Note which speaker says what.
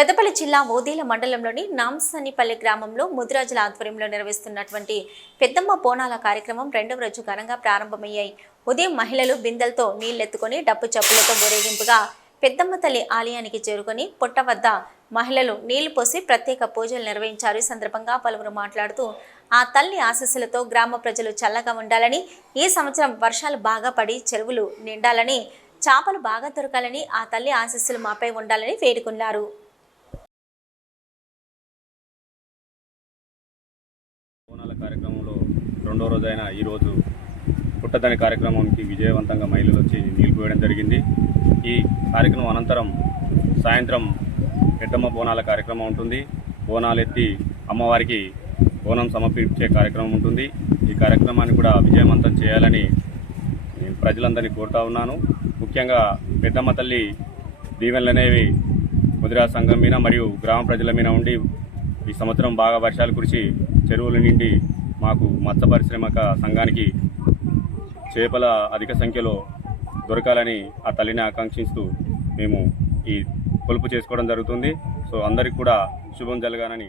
Speaker 1: పెద్దపల్లి జిల్లా ఓదేల మండలంలోని నాంసనిపల్లి గ్రామంలో ముదిరాజుల ఆధ్వర్యంలో నిర్వహిస్తున్నటువంటి పెద్దమ్మ బోనాల కార్యక్రమం రెండవ రోజు ఘనంగా ప్రారంభమయ్యాయి. ఉదయం మహిళలు బిందెలతో నీళ్ళెత్తుకొని డప్పు చప్పులతో ఊరేగింపుగా పెద్దమ్మ తల్లి ఆలయానికి చేరుకొని పుట్ట వద్ద మహిళలు నీళ్ళు పోసి ప్రత్యేక పూజలు నిర్వహించారు. ఈ సందర్భంగా పలువురు మాట్లాడుతూ ఆ తల్లి ఆశీస్సులతో గ్రామ ప్రజలు చల్లగా ఉండాలని ఈ సంవత్సరం వర్షాలు బాగా పడి చెరువులు నిండాలని చేపలు బాగా దొరకాలని ఆ తల్లి ఆశీస్సులు మాపై ఉండాలని వేడుకున్నారు.
Speaker 2: కార్యక్రమంలో రెండో రోజైన ఈరోజు పుట్టదని కార్యక్రమానికి విజయవంతంగా మహిళలు వచ్చి నిలిపివేయడం జరిగింది. ఈ కార్యక్రమం అనంతరం సాయంత్రం పెద్దమ్మ బోనాల కార్యక్రమం ఉంటుంది. బోనాలు ఎత్తి అమ్మవారికి బోనం సమర్పించే కార్యక్రమం ఉంటుంది. ఈ కార్యక్రమాన్ని కూడా విజయవంతం చేయాలని నేను ప్రజలందరినీ కోరుతా ఉన్నాను. ముఖ్యంగా పెద్దమ్మ తల్లి దీవెనలు అనేవి ముదిరా సంఘం మీద మరియు గ్రామ ప్రజల మీద ఉండి ఈ సంవత్సరం బాగా వర్షాలు కురిసి చెరువుల నిండి మాకు మత్స్య పరిశ్రమక సంఘానికి చేపల అధిక సంఖ్యలో దొరకాలని ఆ తల్లిని ఆకాంక్షిస్తూ మేము ఈ పొలుపు చేసుకోవడం జరుగుతుంది. సో అందరికి కూడా శుభం జరగాలని